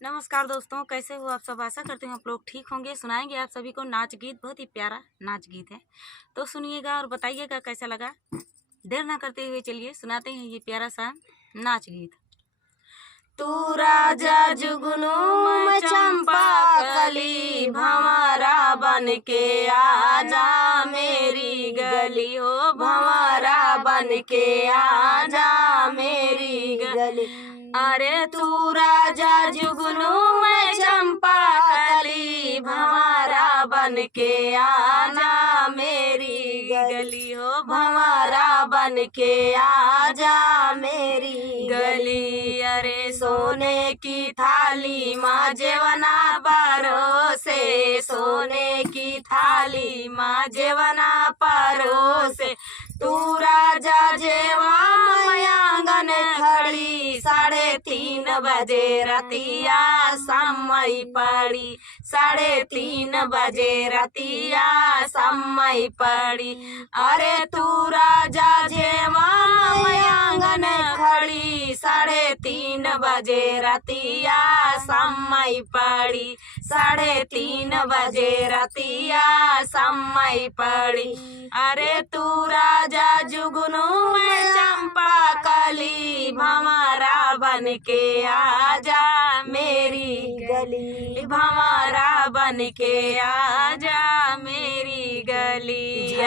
नमस्कार दोस्तों, कैसे हो आप सब। आशा करती हूँ आप लोग ठीक होंगे। सुनाएंगे आप सभी को नाच गीत, बहुत ही प्यारा नाच गीत है, तो सुनिएगा और बताइएगा कैसा लगा। देर ना करते हुए चलिए सुनाते हैं ये प्यारा सा नाच गीत। तू राजा जुगनू मैं चंपा कली, भंवरा बन के आजा मेरी गली हो, भंवरा बन के आजा मेरी गली। अरे तू राजा जुगनू मैं चंपा कली, भंवरा बन के आजा मेरी गली हो, भंवरा बन के आजा मेरी गली। अरे सोने की थाली माँ जेवना परोसे, सोने की थाली माँ जेवना परोसे। तू राजा जेवा मैं आंगन खड़ी, 3:30 बजे रतिया समय पड़ी, 3:30 बजे रतिया समय पड़ी। अरे तू राजा जेवा मैं आंगन खड़ी, 3:30 बजे रतिया समय पड़ी, 3:30 बजे रतिया समय पड़ी। अरे तू राजा जुगनू मैं चंपा कली, भंवरा बन के आजा मेरी गली, भंवरा बन के आजा मेरी गली।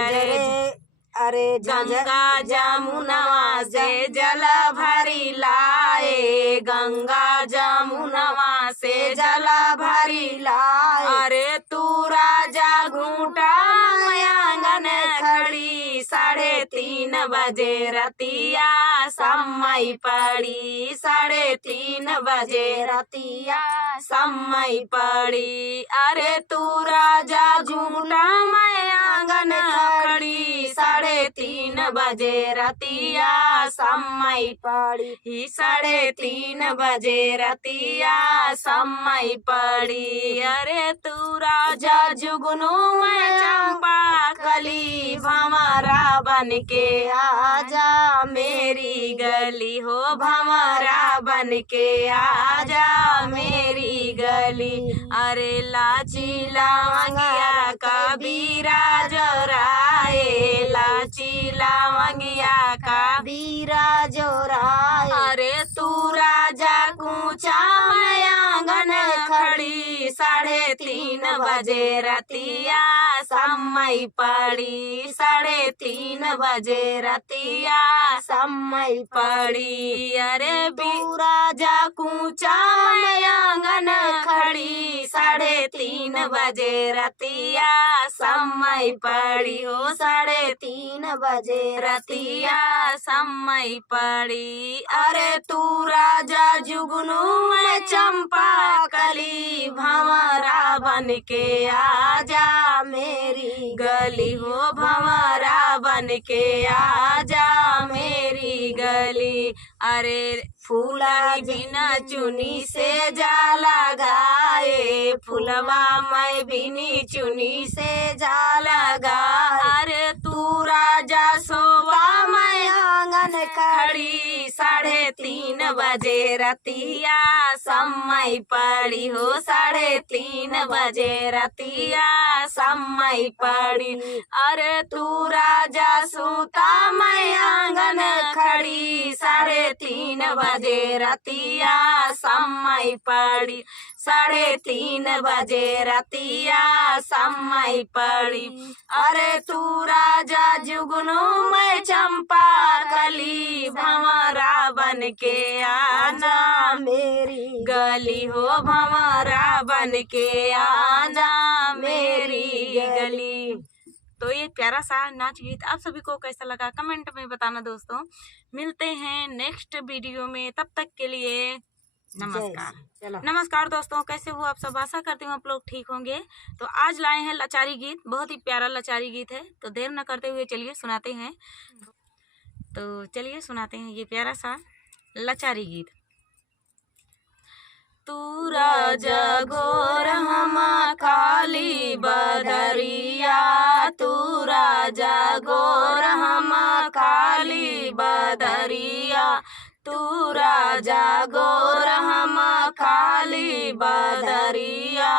अरे गंगा जमुनवा से जल भरी लाए, गंगा जमुनवा से जल भरी लाए। अरे तू राजा घूंटा मैं आंगन खड़ी, 3:30 बजे रतिया समय पड़ी, 3:30 बजे रतिया समय पड़ी। अरे तू राजा घूंटा मैं आंगन खड़ी, 3:30 बजे रतिया समय पड़ी, 3:30 बजे रतिया समय पड़ी। अरे तू राजा जुगनू मैं चंपा कली, भंवरा बन के आजा मेरी गली हो, भंवरा बन के आजा मेरी गली। अरे लाची लवंगिया कबीरा जोराए, लाची लवंगिया कबीरा जोराए। अरे तू राजा कूचा मैं आंगन खड़ी, 3:30 बजे रतिया समय पड़ी, 3:30 बजे रतिया समय पड़ी। अरे तू राजा कूचा मैं आंगन खड़ी, 3:30 बजे रतिया समय पड़ी हो, 3:30 बजे रतिया समय पड़ी। अरे तू राजा जुगनू मैं चंपा कली, भंवरा बन के आजा मेरी गली हो, भंवरा बन के आजा मेरी गली। अरे फूला बिना चुनी से जा लगाए, फूलवा मैं बिनी चुनी से जा लगा। अरे तू राजा सोवा मैं आंगन खड़ी, 3:30 बजे रतिया समय पड़ी हो, 3:30 बजे रतिया समय पड़ी। अरे तू राजा सूता मैं आंगन खड़ी, 3:30 बजे रतिया समय पड़ी, 3:30 बजे रतिया समय पड़ी। अरे तू राजा जुगनू मैं चंपा कली, भंवरा बन के आजा मेरी गली हो, भंवरा बन के आजा मेरी गली। तो ये प्यारा सा नाच गीत आप सभी को कैसा लगा कमेंट में बताना दोस्तों। मिलते हैं नेक्स्ट वीडियो में, तब तक के लिए नमस्कार। नमस्कार दोस्तों, कैसे हो आप सब। आशा करती हूँ आप लोग ठीक होंगे। तो आज लाए हैं लाचारी गीत, बहुत ही प्यारा लाचारी गीत है, तो देर न करते हुए चलिए सुनाते हैं। तो चलिए सुनाते हैं ये प्यारा सा लाचारी गीत। तू राजा घोर हम काली बदरिया, तू राजा घोर हम काली बदरिया, तू राजा गोर हम काली बदरिया,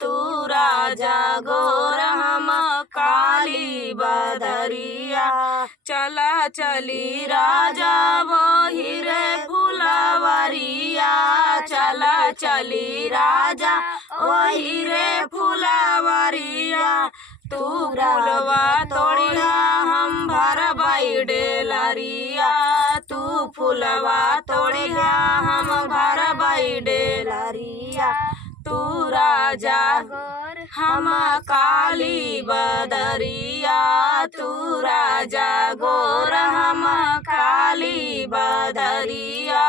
तू राजा गोर हम काली बदरिया। चला चली राजा वो हीरे फुलवरिया, चला चली राजा वो हीरे फुलवरिया। तू फूलवा तोड़िया हम भरबाई डेलरिया, तू फूलवा तोड़िया हम भरबाई डेलरिया। तू राजा गोर हम काली बदरिया, तू राजा गोर हम काली बदरिया,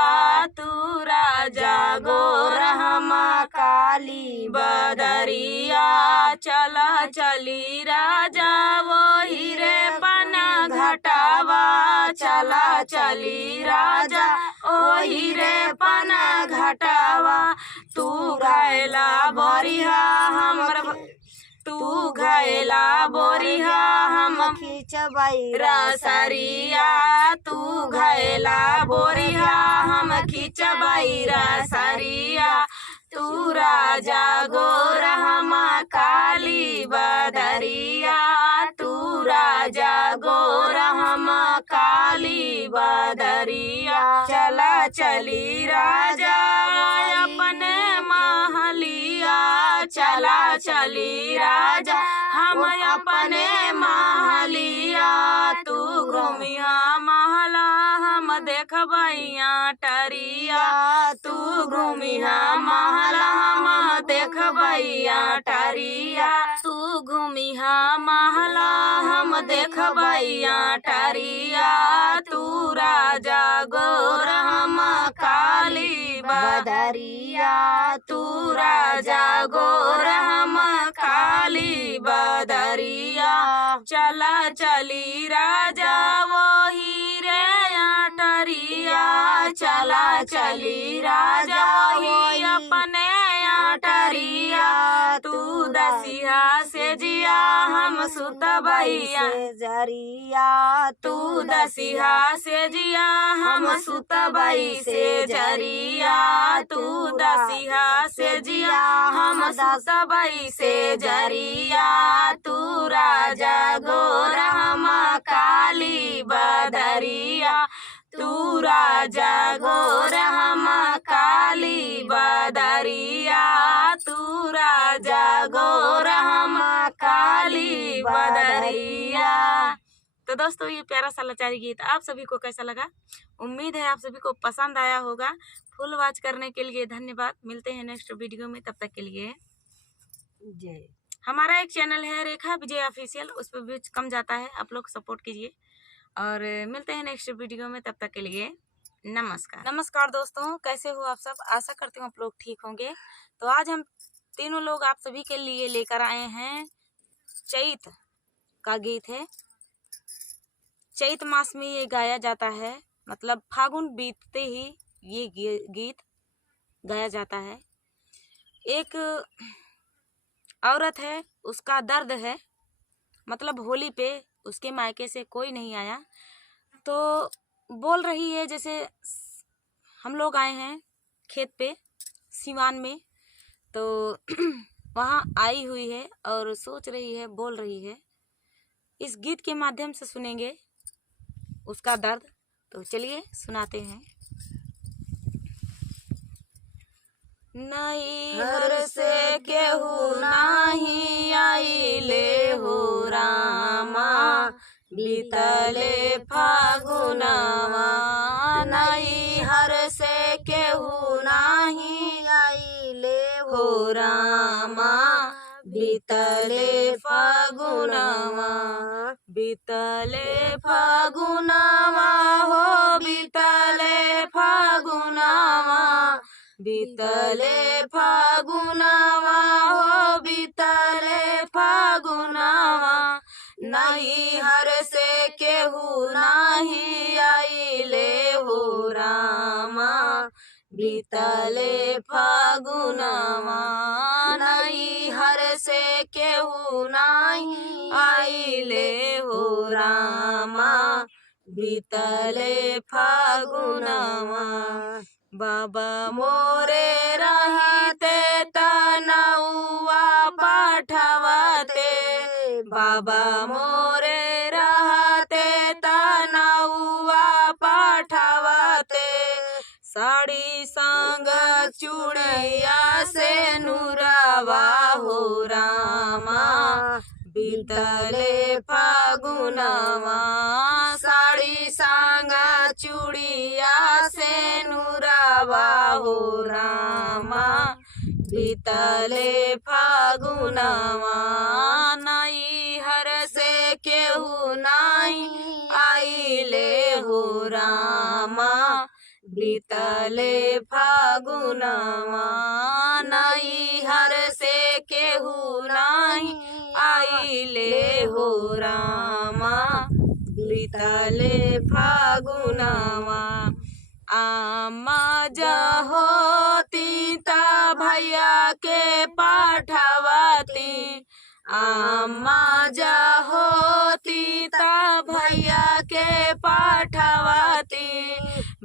तू राजा गोर हम काली बदरिया। चला चली राजा वो हीरे पना घटावा, चला चली राजा ओ हीरे पना घटावा। तू घायला बोरिया हमर, तू घायला बोरिया हम खींचबाई रसरिया, तू घायला बोरिया हम खींचबाई रसरिया। तू राजा गोर हम काली बदरिया, तू राजा गोर हम काली बदरिया। चला चली राजा अपने महलिया, चला चली राजा हम अपने महलिया। तू घूमिया महला हम देखबैया टरिया, तू घूमिया महला हम देखबैया टरिया, तू घूमिया महला हम देखबैया टरिया। तू राजा गोर हम काली बदरिया, तू राजा गोर हम काली बदरिया। चला चली राजा वो हीरे टरिया, चला चली राजा ही अपने टरिया। तू दसिया से जिया हम सुतबैया जरिया, तू दसिया से जिया हम सुतबई से जरिया, तू दसिया से जिया हम सुतबई से जरिया। तू राजा गोर हम काली बदरिया, तू राजा गोर हम काली बदरिया, तू राजा गोर हम काली बदरिया। तो दोस्तों ये प्यारा सा लाचारी गीत आप सभी को कैसा लगा? उम्मीद है आप सभी को पसंद आया होगा। फुल वॉच करने के लिए धन्यवाद। मिलते हैं नेक्स्ट वीडियो में, तब तक के लिए जय। हमारा एक चैनल है रेखा विजय ऑफिशियल, उस पर व्यूज कम जाता है, आप लोग सपोर्ट कीजिए और मिलते हैं नेक्स्ट वीडियो में, तब तक के लिए नमस्कार। नमस्कार दोस्तों, कैसे हो आप सब? आशा करती हूँ आप लोग ठीक होंगे। तो आज हम तीनों लोग आप सभी के लिए लेकर आए हैं चैत का गीत है। चैत मास में ये गाया जाता है, मतलब फागुन बीतते ही ये गीत गाया जाता है। एक औरत है, उसका दर्द है, मतलब होली पे उसके मायके से कोई नहीं आया, तो बोल रही है जैसे हम लोग आए हैं खेत पे सिवान में, तो वहाँ आई हुई है और सोच रही है, बोल रही है। इस गीत के माध्यम से सुनेंगे उसका दर्द, तो चलिए सुनाते हैं। नैहर से केहू नाही आइले हो रामा, बीतले फागुनवा। नैहर से केहू नाही आइले हो रामा, बीतले फागुनवा। बीतले फागुनवा हो बीतले फागुनवा, बीतले फागुनवा हो बीतले फागुनवा। नैहर से केहू नाही आइले हो रामा, बीतले फागुनवा। नैहर से केहू नाही आइले हो रामा, बीतले फागुनवा। बाबा मोरे रहते तनौआ पाठवते, बाबा मोरे रहते तनौआ पाठवते। साड़ी संग चूड़िया से नुरवा हो रामा, बीतले फागुनवा। साड़ी संग चूड़िया से नुरवा हो रामा, बीतले फागुनवा। नैहर से केहू नहीं आइले हो रामा, बीतले फागुनवा। नैहर से केहू नहीं आइले हो रामा, बीतले फागुनवा। आमा जहोती ता भैया के पाठवती, आमा जहोती ता भैया के पाठवती।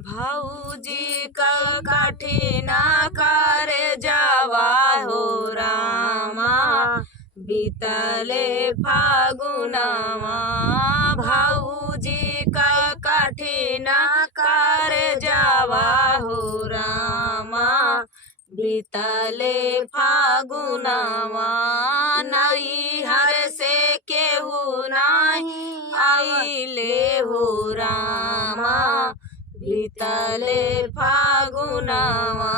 भौजी का कठिन कर जावा हो रामा, बीतले फागुनवा। भौजी का कठिन कर जावा हो रामा, बीतले फागुनवा। नैहर से केहू नहीं आइले हो रामा, बीतले फागुनवा।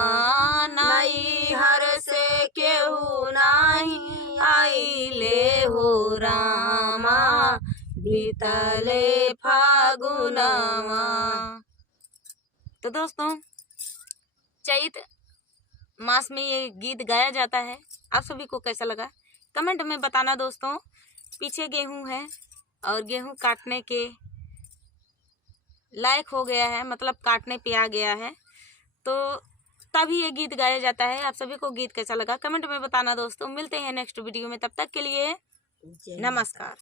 नैहर से केहू नहीं आइले हो रामा, बीतले फागुनवा। तो दोस्तों, चैत मास में ये गीत गाया जाता है। आप सभी को कैसा लगा कमेंट में बताना दोस्तों। पीछे गेहूं है और गेहूं काटने के लायक हो गया है, मतलब काटने पे आ गया है, तो तभी ये गीत गाया जाता है। आप सभी को गीत कैसा लगा कमेंट में बताना दोस्तों। मिलते हैं नेक्स्ट वीडियो में, तब तक के लिए नमस्कार।